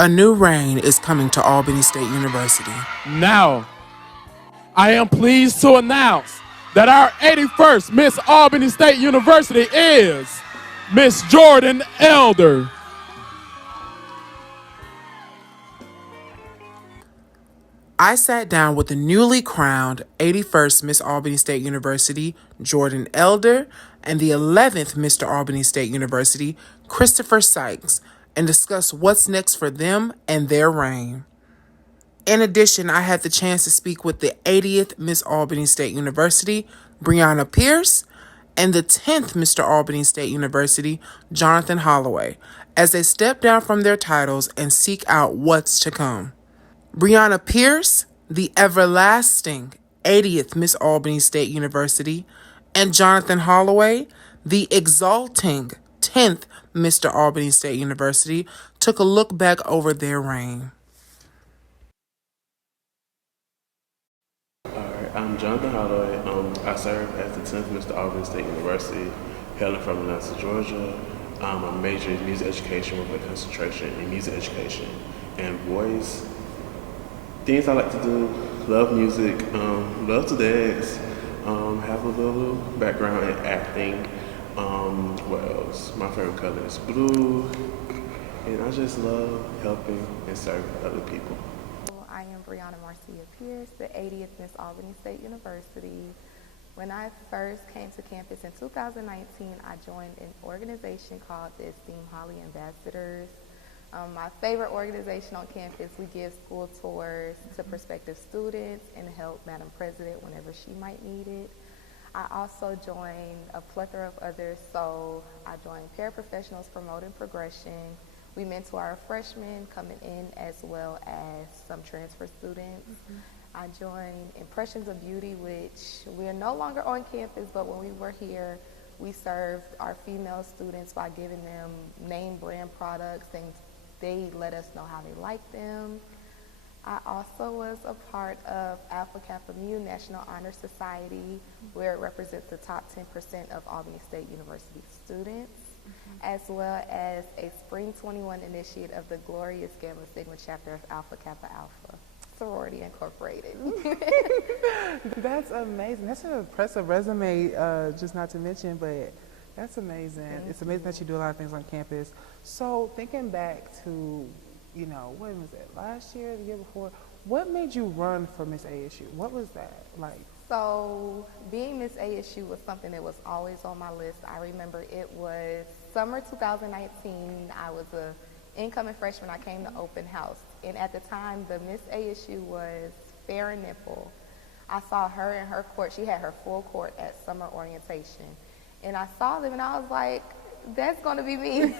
A new reign is coming to Albany State University. Now, I am pleased to announce that our 81st Miss Albany State University is Miss Jordan Elder. I sat down with the newly crowned 81st Miss Albany State University, Jordan Elder, and the 11th Mr. Albany State University, Christopher Sykes, and discussed what's next for them and their reign. In addition, I had the chance to speak with the 80th Miss Albany State University, Breanna Pierce, and the 10th Mr. Albany State University, Johnathan Holloway, as they step down from their titles and seek out what's to come. Breanna Pierce, the everlasting 80th Miss Albany State University, and Johnathan Holloway, the exalting 10th Mr. Albany State University, took a look back over their reign. I'm Johnathan Holloway. I serve as the 10th Mr. Albany State University, hailing from Atlanta, Georgia. I'm a major in music education with a concentration in music education and voice. Things I like to do: love music, love to dance, have a little background in acting. What else? My favorite color is blue, and I just love helping and serving other people. I am Breanna Pierce, the 80th Miss Albany State University. When I first came to campus in 2019, I joined an organization called the Esteemed Holly Ambassadors. My favorite organization on campus. We give school tours to prospective students and help Madam President whenever she might need it. I also joined a plethora of others, so I joined Paraprofessionals Promoting Progression. We mentor our freshmen coming in as well as some transfer students. I joined Impressions of Beauty, which we are no longer on campus, but when we were here, we served our female students by giving them name brand products, and they let us know how they liked them. I also was a part of Alpha Kappa Mu National Honor Society, where it represents the top 10% of Albany State University students, as well as a Spring 21 initiate of the Glorious Gamma Sigma chapter of Alpha Kappa Alpha, Sorority Incorporated. That's amazing. That's an impressive resume, just not to mention, but that's amazing. It's amazing that you do a lot of things on campus. So thinking back to, when was it, last year, the year before, what made you run for Miss ASU? What was that like? So being Miss ASU was something that was always on my list. I remember it was summer 2019. I was a incoming freshman. I came to open house. And at the time, the Miss ASU was Fair and Nipple. I saw her in her court. She had her full court at summer orientation. And I saw them and I was like, that's going to be me.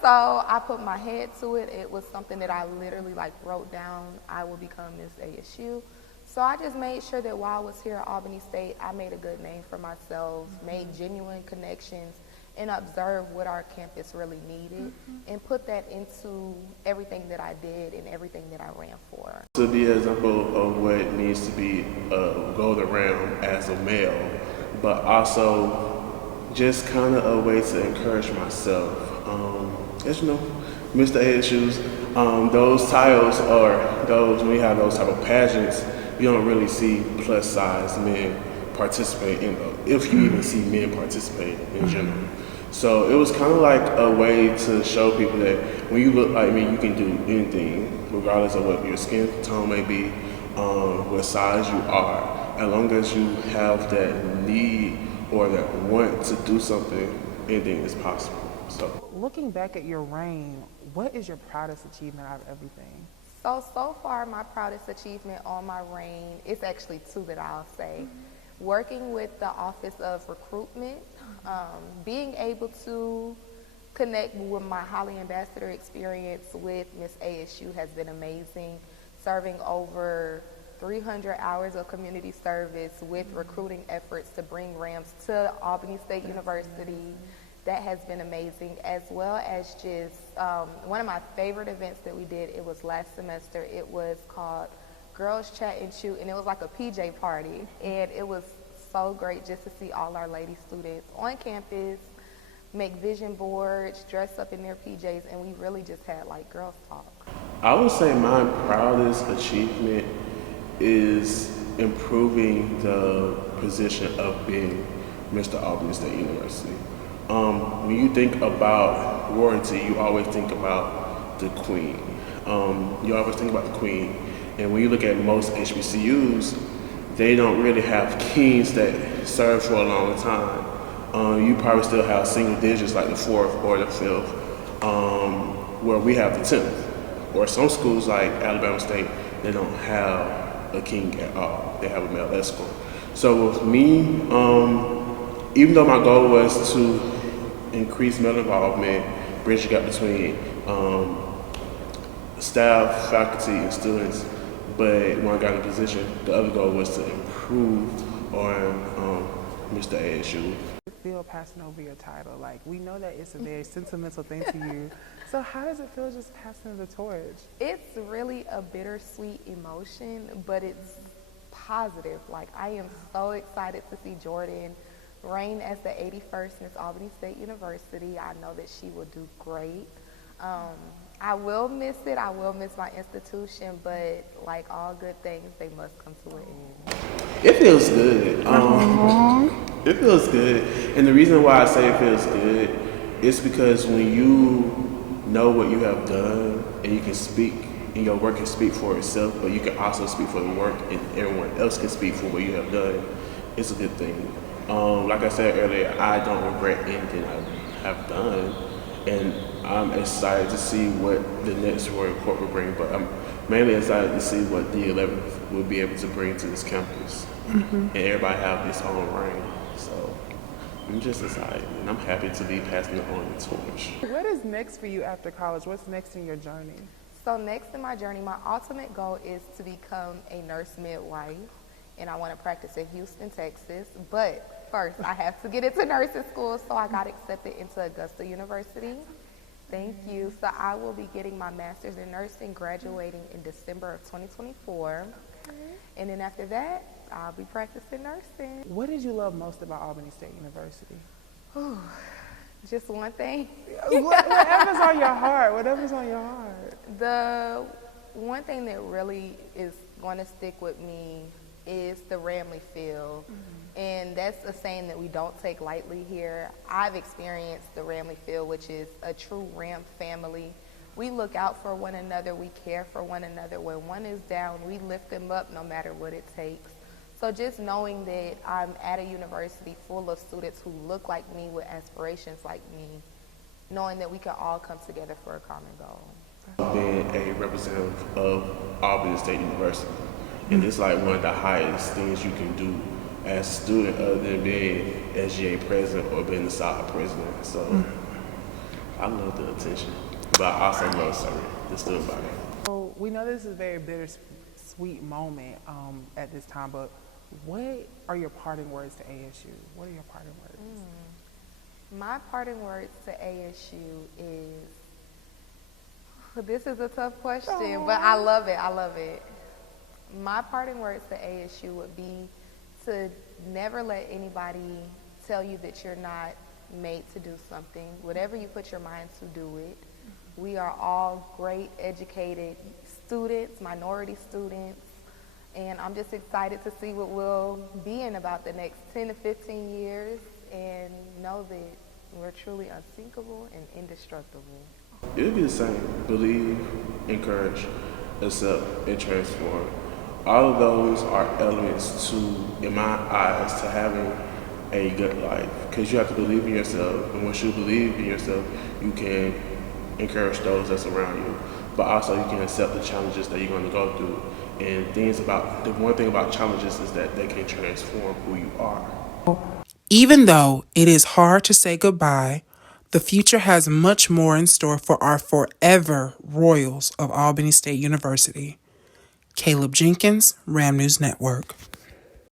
So I put my head to it. It was something that I literally wrote down. I will become Miss ASU. So I just made sure that while I was here at Albany State, I made a good name for myself, made genuine connections, and observed what our campus really needed, and put that into everything that I did and everything that I ran for. To be an example of what needs to be golden round as a male, but also just kind of a way to encourage myself. As you know, Mr. ASU's, those titles or those, when you have those type of pageants, you don't really see plus size men participate in those, if you even see men participate in general. So it was kind of like a way to show people that when you look like me, you can do anything, regardless of what your skin tone may be, what size you are. As long as you have that need or that want to do something, anything is possible. So Looking back at your reign, what is your proudest achievement out of everything? So far, my proudest achievement on my reign, it's actually two that I'll say. Working with the Office of Recruitment, being able to connect with my Holly Ambassador experience with Miss ASU has been amazing. Serving over 300 hours of community service with recruiting efforts to bring Rams to Albany State University. That has been amazing, as well as just one of my favorite events that we did. It was last semester. It was called Girls Chat and Shoot, and it was like a PJ party, and it was so great just to see all our lady students on campus make vision boards, dress up in their PJs, and we really just had like girls talk. I would say my proudest achievement is improving the position of being Mr. Albany State University. When you think about royalty, you always think about the queen. You always think about the queen. And when you look at most HBCUs, they don't really have kings that serve for a long time. You probably still have single digits like the 4th or the 5th, where we have the 10th. Or some schools like Alabama State, they don't have a king at all. They have a male escort. So with me, even though my goal was to increase male involvement, bridge the gap between staff, faculty, and students, but when I got in a position, the other goal was to improve on Mr. ASU. Feel passing over your title? Like, we know that it's a very sentimental thing to you. So how does it feel just passing the torch? It's really a bittersweet emotion, but it's positive. Like, I am so excited to see Jordan reign as the 81st Miss Albany State University. I know that she will do great. I will miss it. I will miss my institution, but like all good things, they must come to an end. It feels good. It feels good. And the reason why I say it feels good is because when you know what you have done and you can speak, and your work can speak for itself, but you can also speak for the work and everyone else can speak for what you have done, it's a good thing. Like I said earlier, I don't regret anything I have done. And I'm excited to see what the next Royal Court will bring, but I'm mainly excited to see what the 11th will be able to bring to this campus. And everybody have its own reign. So I'm just excited, and I'm happy to be passing on the torch. What is next for you after college? What's next in your journey? So next in my journey, my ultimate goal is to become a nurse midwife, and I want to practice in Houston, Texas. But first, I have to get into nursing school, so I got accepted into Augusta University. Thank you. So I will be getting my master's in nursing, graduating in December of 2024. And then after that, I'll be practicing nursing. What did you love most about Albany State University? Just one thing. Whatever's on your heart. Whatever's on your heart. The one thing that really is going to stick with me is the Ramley feel. And that's a saying that we don't take lightly here. I've experienced the Ramley feel, which is a true Ram family. We look out for one another. We care for one another. When one is down, we lift them up no matter what it takes. So just knowing that I'm at a university full of students who look like me with aspirations like me, knowing that we can all come together for a common goal. Being a representative of Albany State University, and it's like one of the highest things you can do as a student other than being SGA president or being the SAA president. So I love the attention, but I also love serving the student body. So we know this is a very bittersweet moment at this time, but what are your parting words to ASU? What are your parting words? My parting words to ASU is, this is a tough question, but I love it. I love it. My parting words to ASU would be to never let anybody tell you that you're not made to do something. Whatever you put your mind to, do it. We are all great, educated students, minority students, and I'm just excited to see what we'll be in about the next 10 to 15 years and know that we're truly unsinkable and indestructible. It'll be the same. Believe, encourage, accept, and transform. All of those are elements to, in my eyes, to having a good life. Because you have to believe in yourself, and once you believe in yourself, you can encourage those that's around you. But also you can accept the challenges that you're going to go through. And the one thing about challenges is that they can transform who you are. Even though it is hard to say goodbye, the future has much more in store for our forever Royals of Albany State University. Caleb Jenkins, Ram News Network.